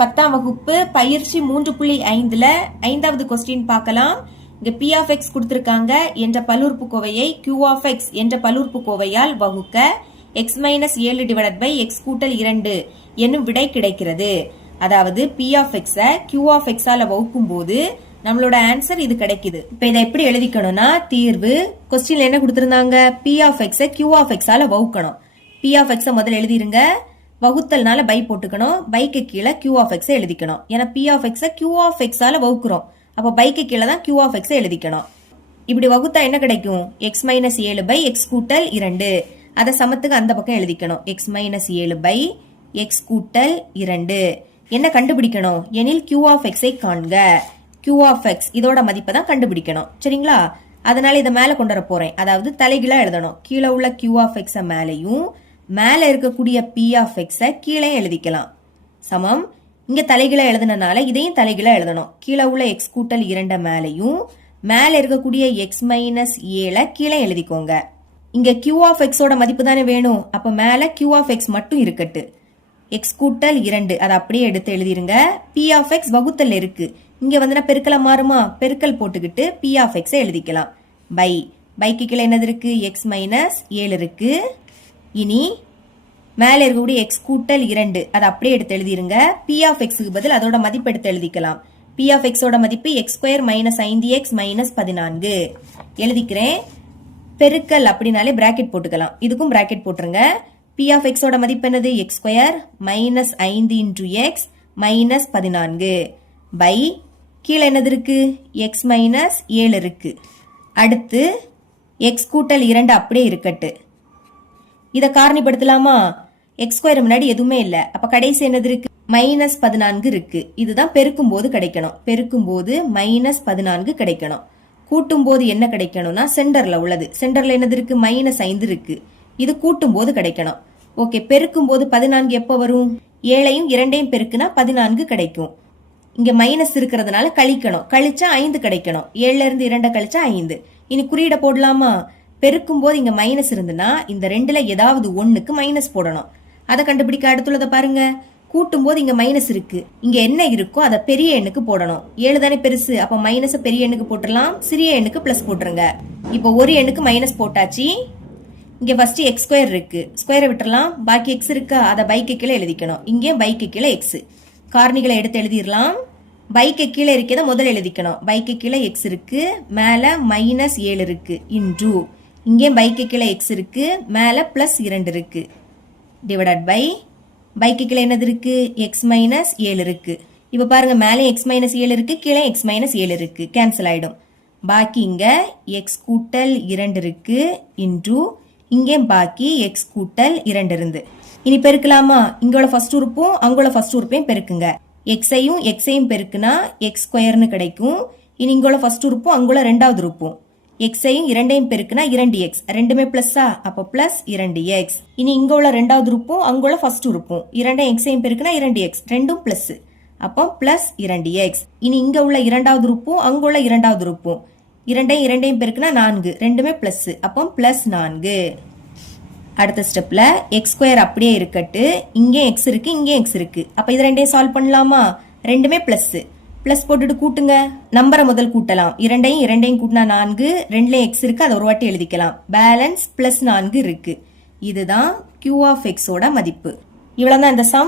10ஆம் வகுப்பு பயிற்சி 3.5ல 5வது கொஸ்டின் பார்க்கலாம். இங்க p of x கொடுத்திருக்காங்க என்ற பல்லுறுப்புக்கோவையை q of x என்ற பல்லுறுப்புக்கோவையால் வகுக்க x - 7 divided by x கூட்டல் 2 என்னும் விடை கிடைக்கிறது. அதாவது p of x q of x ஆல வகுக்கும் போது நம்மளோட ஆன்சர் இது கிடைக்குது. இப்ப இதை எப்படி எழுதிக்கணும்னா தீர்வு கொஸ்டின்ல என்ன கொடுத்திருந்தாங்க p of x q of x ஆல வகுக்கணும். p of x முதல்ல எழுதிருங்க. வகுத்தல்னால பை போட்டுக்கணும். பைக்கு கீழே q of x எழுதிக்கணும். ஏன்னா p of x q of x ஆல வகுக்கிறோம். அப்ப பைக்கு கீழே தான் q of x எழுதிக்கணும். இப்படி வகுத்தா என்ன கிடைக்கும் x - 7 by x கூட்டல் 2. அதை சமத்துக்கு அந்த பக்கம் எழுதிக்கணும். x - 7 by x கூட்டல் 2. என்ன கண்டுபிடிக்கணும் எனில் q of x காண்க. q of x இதோட மதிப்பை தான் கண்டுபிடிக்கணும். சரிங்களா? அதனால இதை மேல கொண்டு வர போறேன். அதாவது தலைகீழா எழுதணும். கீழே உள்ள q of x மேலையும் மேல இருக்கக்கூடிய p of x கீழே எழுதிக்கலாம். சமம் இங்க தலைகீழா எழுதுனனால இதையும் தலைகீழா எழுதணும். கீழே உள்ள x கூட்டல் 2 மேலையும் மேல இருக்கக்கூடிய x - 7 கீழே எழுதிக்கோங்க. இங்க q of x ஓட மதிப்பு தானே வேணும். அப்ப மேல q of x மட்டும் இருக்கட்டு. x கூட்டல் 2 அதை அப்படியே எடுத்து எழுதிருங்க. p of x வகுத்தல் இருக்கு. இங்க வந்து பெருக்கல மாறுமா? பெருக்கல் போட்டுக்கிட்டு p of x எழுதிக்கலாம். பைக்கு கீழே என்னது இருக்கு? x - 7 இருக்கு. இனி மேல இருக்கக்கூடிய x கூட்டல் 2 அதை அப்படியே எடுத்து எழுதிருங்க. p of x க்கு பதில் அதோட மதிப்பு எடுத்து எழுதிக்கலாம். p of x ஓட மதிப்பு x² - 5x - 14 எழுதிக்கிறேன். பெருக்கல் அப்படினாலே பிராக்கெட் போட்டுக்கலாம். இதுக்கும் பிராக்கெட் போட்டுருங்க. p of x ஓட மதிப்பு என்னது? x² - 5 into x - 14 பை கீழே என்னது இருக்கு? x - 7 இருக்கு. அடுத்து x கூட்டல் 2 அப்படியே இருக்கட்டு. இதை காரணிப்படுத்தலாமா? x² முன்னாடி எதுவுமே இல்ல. அப்ப கடைசி என்னது இருக்கு? -14 இருக்கு. இதுதான் பெருக்கும் போது கிடைக்கணும். பெருக்கும் போது -14 கிடைக்கணும். கூட்டும் போது என்ன கிடைக்கணும்னா சென்டர்ல உள்ளது. சென்டர்ல என்னது இருக்கு? -5 இருக்கு. இது கூட்டும் போது கிடைக்கணும். ஓகே, பெருக்கும் போது 14 எப்ப வரும்? 7ஐயும் 2ஐயும் பெருக்குனா 14 கிடைக்கும். இங்க மைனஸ் இருக்கிறதுனால கழிக்கணும். கழிச்சா 5 கிடைக்கணும். 7ல இருந்து 2 கழிச்சா 5. இனி குறியீட போடலாமா? பெருக்கும் போது இங்க மைனஸ் இருந்துன்னா இந்த 2ல ஏதாவது ஒண்ணுக்கு மைனஸ் போடணும். அதை கண்டுபிடிக்க அடுத்துள்ளதை பாருங்க. கூட்டும் போது இங்க மைனஸ் இருக்கு. இங்க என்ன இருக்கோ அதை பெரிய எண்ணுக்கு போடணும். 7 தானே பெருசு. அப்ப மைனஸ் பெரிய எண்ணுக்கு போட்டுடலாம். சிறிய எண்ணுக்கு பிளஸ் போட்டுருங்க. இப்போ ஒரு எண்ணுக்கு மைனஸ் போட்டாச்சு. இங்க ஃபர்ஸ்ட் x² இருக்கு. ஸ்கொயரை விட்டுறலாம். பாக்கி x இருக்கா? அதை பைக்கு கீழே எழுதிக்கணும். இங்கே பைக்கு கீழே x. காரணிகளை எடுத்து எழுதிடலாம். பைக்கு கீழே இருக்கதை முதல்ல எழுதிக்கணும். பைக்கு கீழே x இருக்கு. மேல -7 இருக்கு. இன்டு இங்கே பைக்கு கீழே x இருக்கு. மேல +2 இருக்கு. டிவைடட் பை பைக்கு கீழே என்னது இருக்கு? x - 7 இருக்கு. இப்ப பாருங்க மேலே x - 7 இருக்கு. கீழே x - 7 இருக்கு. கேன்சல் ஆயிடும். பாக்கி இங்க x கூட்டல் 2 இருக்கு. இன்டு இங்கே பாக்கி x கூட்டல் 2 இருந்து. இனி பெருக்கலாமா? இங்கோட ஃபர்ஸ்ட் உறுப்பும் அங்கோட ஃபர்ஸ்ட் உறுப்பையும் பெருக்குங்க. x-ஐயும் x-ஐயும் பெருக்குனா x² கிடைக்கும். இனி இங்கோட ஃபர்ஸ்ட் உறுப்பும் அங்கோட ரெண்டாவது உறுப்பும் x-ஐயும் 2ஐயும் பெருக்குனா 2x. ரெண்டுமே பிளஸ்ஸா? அப்ப பிளஸ் 2x. இனி இங்க உள்ள ரெண்டாவது உறுப்பும் அங்குள்ள ஃபர்ஸ்ட் உறுப்பும் 2 x-ஐயும் பெருக்குனா 2x. ரெண்டும் பிளஸ். அப்போ பிளஸ் 2x. இனி இங்க உள்ள இரண்டாவது உறுப்பும் அங்குள்ள இரண்டாவது உறுப்பும் 2ஐயும் 2ஐயும் பெருக்குனா 4. ரெண்டுமே பிளஸ். அப்போ பிளஸ் 4. அடுத்த ஸ்டெப்ல x² அப்படியே இருக்கட்டு. இங்கே x இருக்கு, இங்கே x இருக்கு. அப்ப இது ரெண்டையும் சால்வ் பண்ணலாமா? ரெண்டுமே பிளஸ். பிளஸ் போட்டுட்டு கூட்டுங்க. நம்பரை முதல் கூட்டலாம். 2ஐயும் 2ஐயும் கூட்டினா 4. 2ல x இருக்கு. அதை ஒரு வாட்டி எழுதிக்கலாம். பேலன்ஸ் +4 இருக்கு. இதுதான் q of x ஓட மதிப்பு. இவ்வளவுதான் இந்த சம்.